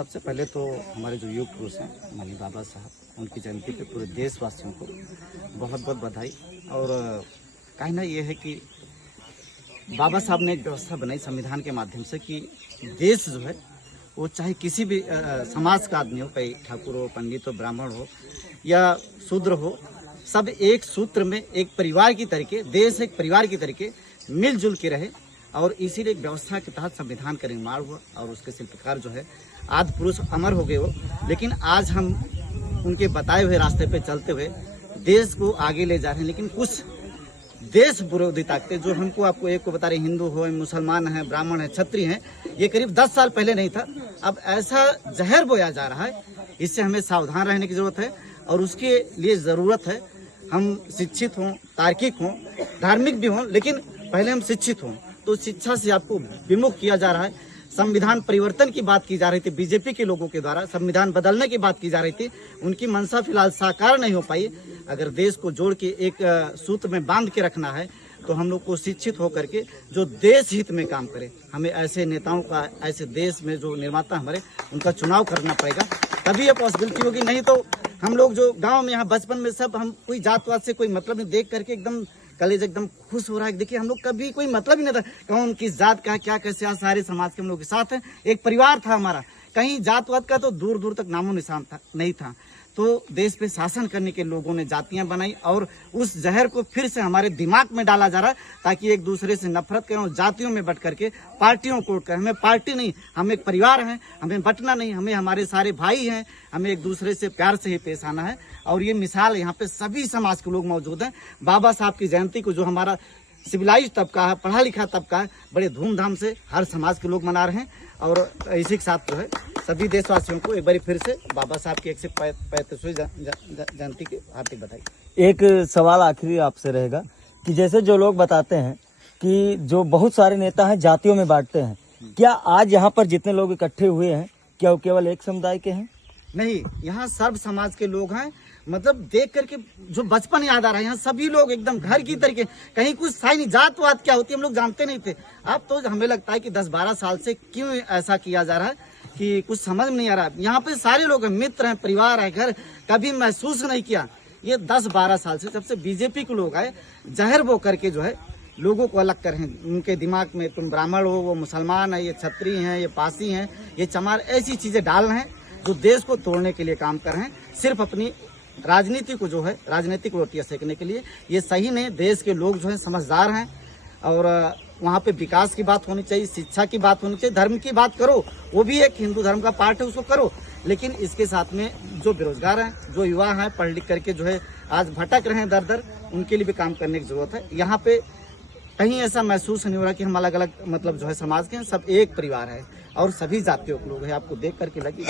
सबसे पहले तो हमारे जो युग पुरुष हैं माननीय बाबा साहब, उनकी जयंती पे पूरे देशवासियों को बहुत बहुत बधाई। और कहना ये है कि बाबा साहब ने एक व्यवस्था बनाई संविधान के माध्यम से कि देश जो है वो चाहे किसी भी समाज का आदमी हो, चाहे ठाकुर हो, पंडित हो, ब्राह्मण हो या शूद्र हो, सब एक सूत्र में एक परिवार की तरीके, देश एक परिवार की तरीके मिलजुल के रहे। और इसीलिए एक व्यवस्था के तहत संविधान का निर्माण हुआ और उसके शिल्पकार जो है आदि पुरुष अमर हो गए हो। लेकिन आज हम उनके बताए हुए रास्ते पे चलते हुए देश को आगे ले जा रहे हैं। लेकिन कुछ देश विरोधी ताकतें जो हमको आपको एक को बता रहे, हिंदू हो, मुसलमान हैं, ब्राह्मण हैं, क्षत्रिय हैं, ये करीब 10 साल पहले नहीं था। अब ऐसा जहर बोया जा रहा है, इससे हमें सावधान रहने की जरूरत है। और उसके लिए ज़रूरत है हम शिक्षित हों, तार्किक हों, धार्मिक भी हों, लेकिन पहले हम शिक्षित हों। तो शिक्षा से आपको विमुख किया जा रहा है। संविधान परिवर्तन की बात की जा रही थी बीजेपी के लोगों के द्वारा, संविधान बदलने की बात की जा रही थी, उनकी मंशा फिलहाल साकार नहीं हो पाई। अगर देश को जोड़ के एक सूत्र में बांध के रखना है तो हम लोग को शिक्षित होकर के जो देश हित में काम करे, हमें ऐसे नेताओं का, ऐसे देश में जो निर्माता हमारे, उनका चुनाव करना पड़ेगा, तभी ये पॉसिबिलिटी होगी। नहीं तो हम लोग जो गांव में यहाँ बचपन में सब हम कोई जातवाद से कोई मतलब नहीं, देख करके एकदम कलेज एकदम खुश हो रहा है। देखिए हम लोग कभी कोई मतलब ही नहीं था कौन किस जात का क्या कैसे, आज सारे समाज के हम लोग के साथ हैं, एक परिवार था हमारा, कहीं जातवाद का तो दूर दूर तक नामो निशान था नहीं था। तो देश पे शासन करने के लोगों ने जातियां बनाई और उस जहर को फिर से हमारे दिमाग में डाला जा रहा है ताकि एक दूसरे से नफरत करें और जातियों में बट करके पार्टियों को करें। हमें पार्टी नहीं, हम एक परिवार हैं, हमें बटना नहीं, हमें हमारे सारे भाई हैं, हमें एक दूसरे से प्यार से ही पेश आना है। और ये मिसाल यहाँ पे सभी समाज के लोग मौजूद हैं। बाबा साहब की जयंती को जो हमारा सिविलाइज तबका है, पढ़ा लिखा तबका है, बड़े धूमधाम से हर समाज के लोग मना रहे हैं। और इसी के साथ जो है सभी देशवासियों को एक बार फिर से बाबा साहब की 135वीं जयंती की हार्दिक बधाई। एक सवाल आखिरी आपसे रहेगा कि जैसे जो लोग बताते हैं कि जो बहुत सारे नेता हैं जातियों में बांटते हैं, क्या आज यहाँ पर जितने लोग इकट्ठे हुए हैं क्या वो केवल एक समुदाय के हैं? नहीं, यहाँ सर्व समाज के लोग हैं। मतलब देख करके जो बचपन याद आ रहा है, यहाँ सभी लोग एकदम घर की तरीके, कहीं कुछ साई नहीं, जातवाद क्या होती है हम लोग जानते नहीं थे। अब तो हमें लगता है कि 10-12 साल से क्यों ऐसा किया जा रहा है कि कुछ समझ में नहीं आ रहा। यहाँ पे सारे लोग हैं, मित्र हैं, परिवार है, घर, कभी महसूस नहीं किया। ये 10-12 साल से जब से बीजेपी के लोग आए, जहर बो करके जो है लोगों को अलग कर हैं। उनके दिमाग में तुम ब्राह्मण हो, वो मुसलमान है, ये क्षत्रिय हैं, ये पासी हैं, ये चमार, ऐसी चीजें डाल रहे हैं जो देश को तोड़ने के लिए काम कर रहे हैं, सिर्फ अपनी राजनीति को जो है राजनीतिक रोटियां सेकने के लिए। ये सही नहीं। देश के लोग जो है समझदार हैं और वहाँ पे विकास की बात होनी चाहिए, शिक्षा की बात होनी चाहिए, धर्म की बात करो, वो भी एक हिंदू धर्म का पार्ट है, उसको करो। लेकिन इसके साथ में जो बेरोजगार हैं, जो युवा हैं, पढ़ लिख करके जो है आज भटक रहे हैं दर दर, उनके लिए भी काम करने की जरूरत है। यहाँ पे कहीं ऐसा महसूस नहीं हो रहा कि हम अलग अलग मतलब जो है समाज के हैं, सब एक परिवार है और सभी जातियों के लोग हैं। आपको देख करके लगी